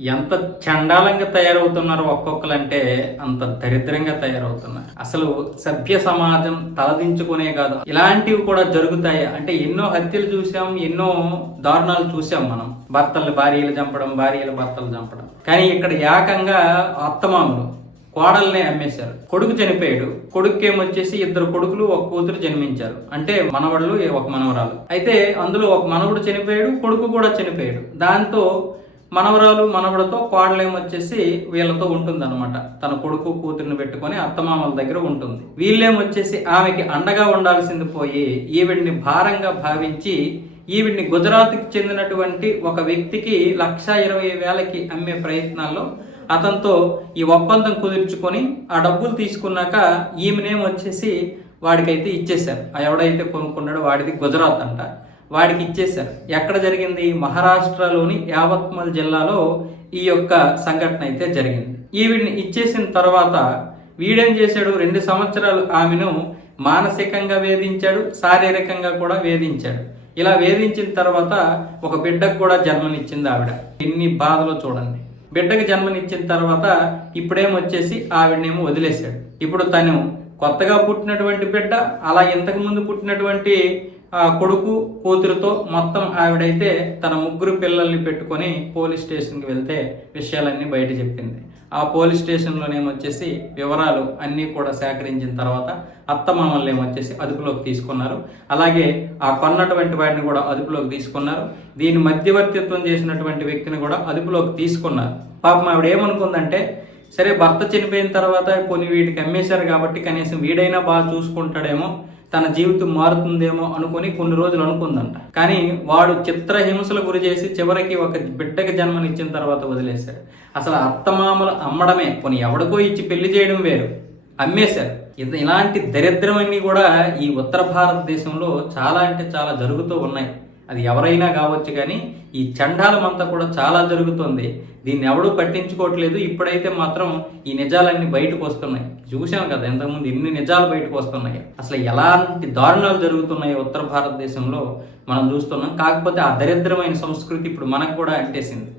ఎంత చండాలంగా తయారవుతున్నారు ఒక్కొక్కరు అంటే అంత దరిద్రంగా తయారవుతున్నారు. అసలు సభ్య సమాజం తలదించుకునే కాదు. ఇలాంటివి కూడా జరుగుతాయి. అంటే ఎన్నో హత్యలు చూసాం ఎన్నో దారుణాలు చూసాం మనం. భర్తలు భార్యలు చంపడం భార్యలు భర్తలు చంపడం. కానీ ఇక్కడ ఏకంగా అత్తమామలు కోడల్ని అమ్మేశారు. కొడుకు చనిపోయాడు. కొడుకు ఏమొచ్చేసి ఇద్దరు కొడుకులు ఒక కూతురు జన్మించారు. అంటే మనవడులు ఒక మనవరాలు. అయితే అందులో ఒక మనవడు చనిపోయాడు కొడుకు కూడా చనిపోయాడు. దాంతో మనవరాలు మనవడతో కోడలేమొచ్చేసి వీళ్ళతో ఉంటుందన్నమాట. తన కొడుకు కూతురిని పెట్టుకొని అత్తమామల దగ్గర ఉంటుంది. వీళ్ళేమొచ్చేసి ఆమెకి అండగా ఉండాల్సింది పోయి ఈవిడ్ని భారంగా భావించి ఈవిడ్ని గుజరాత్కి చెందినటువంటి ఒక వ్యక్తికి లక్ష ఇరవై వేలకి అమ్మే ప్రయత్నాల్లో అతనితో ఈ ఒప్పందం కుదుర్చుకొని ఆ డబ్బులు తీసుకున్నాక ఈమెనేం వచ్చేసి వాడికైతే ఇచ్చేశారు. ఆ ఎవడైతే కొనుక్కున్నాడో వాడిది గుజరాత్ అంట. వాడికి ఇచ్చేశారు. ఎక్కడ జరిగింది? మహారాష్ట్రలోని యావత్మల్ జిల్లాలో ఈ యొక్క సంఘటన అయితే జరిగింది. ఈవిడిని ఇచ్చేసిన తర్వాత వీడేం చేశాడు? రెండు సంవత్సరాలు ఆమెను మానసికంగా వేధించాడు శారీరకంగా కూడా వేధించాడు. ఇలా వేధించిన తర్వాత ఒక బిడ్డకు కూడా జన్మనిచ్చింది ఆవిడ. ఎన్ని బాధలు చూడండి. బిడ్డకు జన్మనిచ్చిన తర్వాత ఇప్పుడేమొచ్చేసి ఆవిడనేమో వదిలేశాడు. ఇప్పుడు తను కొత్తగా పుట్టినటువంటి బిడ్డ అలా ఇంతకుముందు పుట్టినటువంటి ఆ కొడుకు కూతురుతో మొత్తం ఆవిడైతే తన ముగ్గురు పిల్లల్ని పెట్టుకొని పోలీస్ స్టేషన్కి వెళ్తే విషయాలన్నీ బయట చెప్పింది. ఆ పోలీస్ స్టేషన్లోనేమొచ్చేసి వివరాలు అన్నీ కూడా సేకరించిన తర్వాత అత్తమామల్ని ఏమొచ్చేసి అదుపులోకి తీసుకున్నారు. అలాగే ఆ కొన్నటువంటి వాడిని కూడా అదుపులోకి తీసుకున్నారు. దీని మధ్యవర్తిత్వం చేసినటువంటి వ్యక్తిని కూడా అదుపులోకి తీసుకున్నారు. పాపం ఆవిడ ఏమనుకుందంటే సరే భర్త చనిపోయిన తర్వాత కొన్ని వీటికి అమ్మేశారు కాబట్టి కనీసం వీడైనా బాగా చూసుకుంటాడేమో తన జీవితం మారుతుందేమో అనుకుని కొన్ని రోజులు అనుకుందంట. కానీ వాడు చిత్రహింసలు గురి చేసి చివరికి ఒక బిడ్డకి జన్మనిచ్చిన తర్వాత వదిలేశాడు. అసలు అత్తమామలు అమ్మడమే కొన్ని ఎవడికో ఇచ్చి పెళ్ళి చేయడం వేరు. అమ్మేశారు. ఇలాంటి దరిద్రమన్నీ కూడా ఈ ఉత్తర భారతదేశంలో చాలా అంటే చాలా జరుగుతూ ఉన్నాయి. అది ఎవరైనా కావచ్చు కానీ ఈ చండాలం అంతా కూడా చాలా జరుగుతుంది. దీన్ని ఎవడూ పట్టించుకోవట్లేదు. ఇప్పుడైతే మాత్రం ఈ నిజాలన్నీ బయటకు వస్తున్నాయి. చూసాం కదా ఇంతకుముందు ఎన్ని నిజాలు బయటకు వస్తున్నాయి. అసలు ఎలాంటి దారుణాలు జరుగుతున్నాయి ఉత్తర భారతదేశంలో మనం చూస్తున్నాం. కాకపోతే ఆ దరిద్రమైన సంస్కృతి ఇప్పుడు మనకు కూడా అంటేసింది.